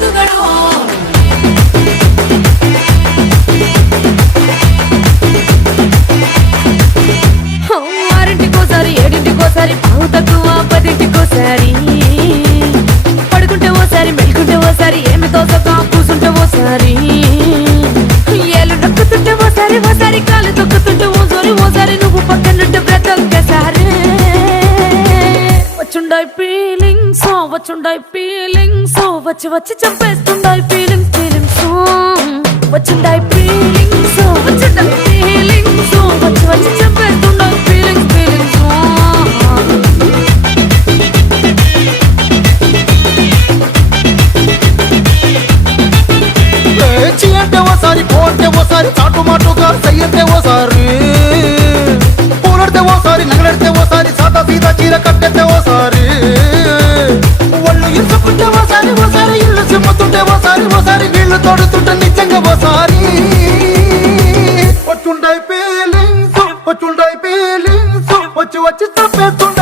ముందుగడు ఆరింటికోసారి ఏడింటికోసారి పావు తక్కువ 10ంటికోసారి పడుకుంటే ఓసారి మెలుకుంటే ఓసారి ఏమి తోసక కూసుంటే ఓసారి ఏళ్ళు నొక్కుతుంటే ఓసారి ఓసారి కాలు తొక్కుతుంటే ఓసారి నువ్వు పక్కనుంటే బ్రతొక్కసారి వచ్చుండాయి ఫీలింగ్స్ వచ్చి వచ్చి చంపేస్తుండాయి ఫీలింగ్స్ వచ్చుండాయి ఫీలింగ్స్ వచ్చి వచ్చి చంపేస్తుండాయి ఫీలింగ్స్ చీ అంటే ఓసారి పోతే ఓసారి చాటు మాటుగా సయ్యంటే ఓసారి పూలడితే ఓసారి నగలడితే ఓసారి సాదా సీదా చీర కట్టెతే ఓసారి ఒళ్ళు ఇరుచుకుంటే ఓసారి ఇల్లు చిమ్ముతుంటే ఓసారి నీళ్లు తోడుతుంటే నిజంగా ఓసారి వచ్చుండాయి ఫీలింగ్స్ వచ్చి వచ్చి తప్పేస్తుంటే